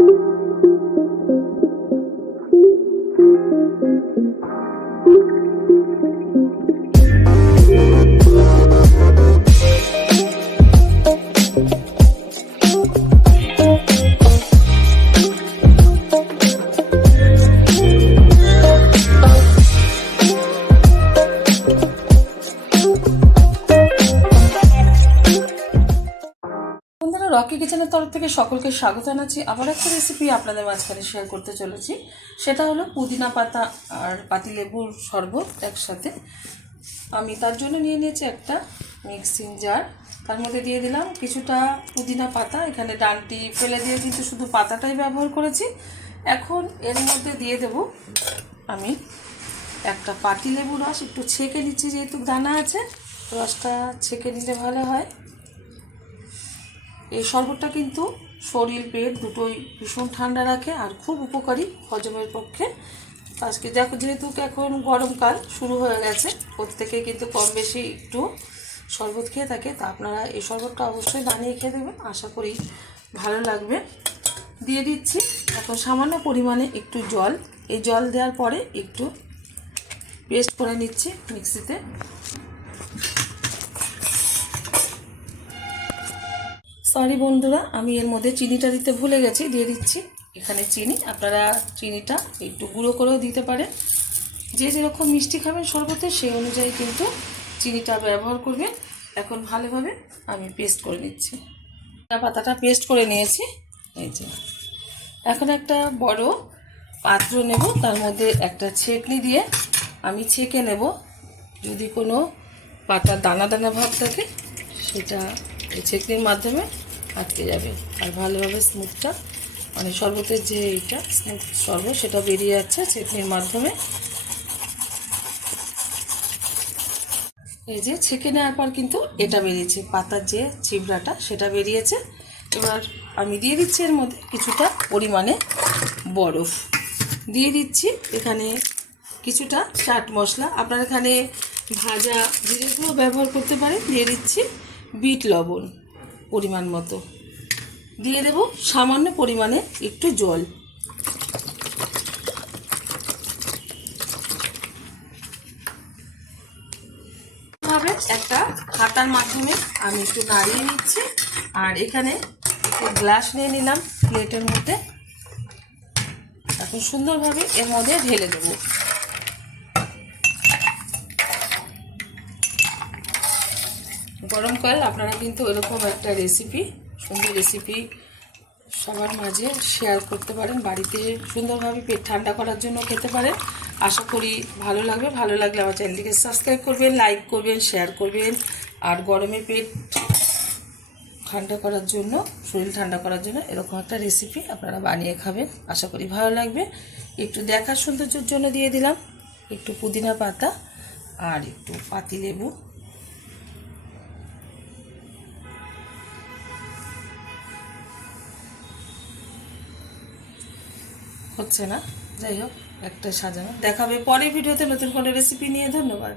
Rocky কিচেনের তরফ থেকে সকলকে স্বাগত জানাচ্ছি। আবার একটা রেসিপি আপনাদের মাঝখানে শেয়ার করতে চলেছি। সেটা হলো পুদিনা পাতা আর পাতিলেবুর শরবত একসাথে। আমি তার জন্য নিয়ে নিয়েছি একটা মিক্সিং জার। তার মধ্যে দিয়ে দিলাম কিছুটা পুদিনা পাতা, এখানে ডানটি ফেলে দিয়ে কিন্তু শুধু পাতাটাই ব্যবহার করেছি। এখন এর মধ্যে দিয়ে দেব আমি একটা পাতিলেবু রস, একটু ছেঁকে নিচ্ছি যেহেতু দানা আছে, রসটা ছেঁকে নিলে ভালো হয়। এই শরবতটা কিন্তু শরীর পেট দুটোই ভীষণ ঠান্ডা রাখে আর খুব উপকারী হজমের পক্ষে। আজকে যেহেতু এখন গরমকাল শুরু হয়ে গেছে, প্রত্যেকে কিন্তু কম বেশি একটু শরবত খেয়ে থাকে, তা আপনারা এই শরবতটা অবশ্যই বানিয়ে খেয়ে দেবেন, আশা করি ভালো লাগবে। দিয়ে দিচ্ছি এখন সামান্য পরিমাণে একটু জল। এই জল দেওয়ার পরে একটু পেস্ট করে নিচ্ছি মিক্সিতে। সরি বন্ধুরা, আমি এর মধ্যে চিনিটা দিতে ভুলে গেছি, দিয়ে দিচ্ছি এখানে চিনি। আপনারা চিনিটা একটু গুঁড়ো করেও দিতে পারেন, যে যেরকম মিষ্টি খাবেন শরবতে সেই অনুযায়ী কিন্তু চিনিটা ব্যবহার করবেন। এখন ভালোভাবে আমি পেস্ট করে নিচ্ছি। পাতাটা পেস্ট করে নিয়েছি। এই যে এখন একটা বড় পাত্র নেব, তার মধ্যে একটা ছেঁকনি দিয়ে আমি ছেঁকে নেব। যদি কোনো পাতার দানা দানা ভাব থাকে সেটা এই ছেঁকনির মাধ্যমে আটকে যাবে, আর ভালোভাবে স্মুথটা মানে শরবতের যে এইটা স্মুথ শরবত সেটা বেরিয়ে যাচ্ছে ছেঁকনির মাধ্যমে। এই যে ছেঁকে নেওয়ার পর কিন্তু এটা বেরিয়েছে, পাতার যে চিবড়াটা সেটা বেরিয়েছে। এবার আমি দিয়ে দিচ্ছি এর মধ্যে কিছুটা পরিমাণে বরফ, দিয়ে দিচ্ছি এখানে কিছুটা চাট মশলা, আপনার এখানে ভাজা জিরেগুলো ব্যবহার করতে পারেন। দিয়ে দিচ্ছি বিট লবণ পরিমাণ মতো, দিয়ে দেব সামান্য পরিমাণে একটু জল। ভাবে একটা হাতার মাধ্যমে আমি একটু নাড়িয়ে নিচ্ছি, আর এখানে একটু গ্লাস নিয়ে নিলাম প্লেটের মধ্যে। এখন সুন্দরভাবে এর মধ্যে ঢেলে দেব। গরমকাল আপনারা কিন্তু এরকম একটা রেসিপি, সুন্দর রেসিপি সবার মাঝে শেয়ার করতে পারেন, বাড়িতে সুন্দরভাবে পেট ঠান্ডা করার জন্য খেতে পারেন। আশা করি ভালো লাগবে। ভালো লাগলে আমার চ্যানেলটিকে সাবস্ক্রাইব করবেন, লাইক করবেন, শেয়ার করবেন। আর গরমে পেট ঠান্ডা করার জন্য, শরীর ঠান্ডা করার জন্য এরকম একটা রেসিপি আপনারা বানিয়ে খাবেন, আশা করি ভালো লাগবে। একটু দেখার সৌন্দর্যের জন্য দিয়ে দিলাম একটু পুদিনা পাতা আর একটু পাতিলেবু। হচ্ছে না, যাই হোক একটা সাজানো। দেখাবে পরের ভিডিওতে নতুন কোনো রেসিপি নিয়ে। ধন্যবাদ।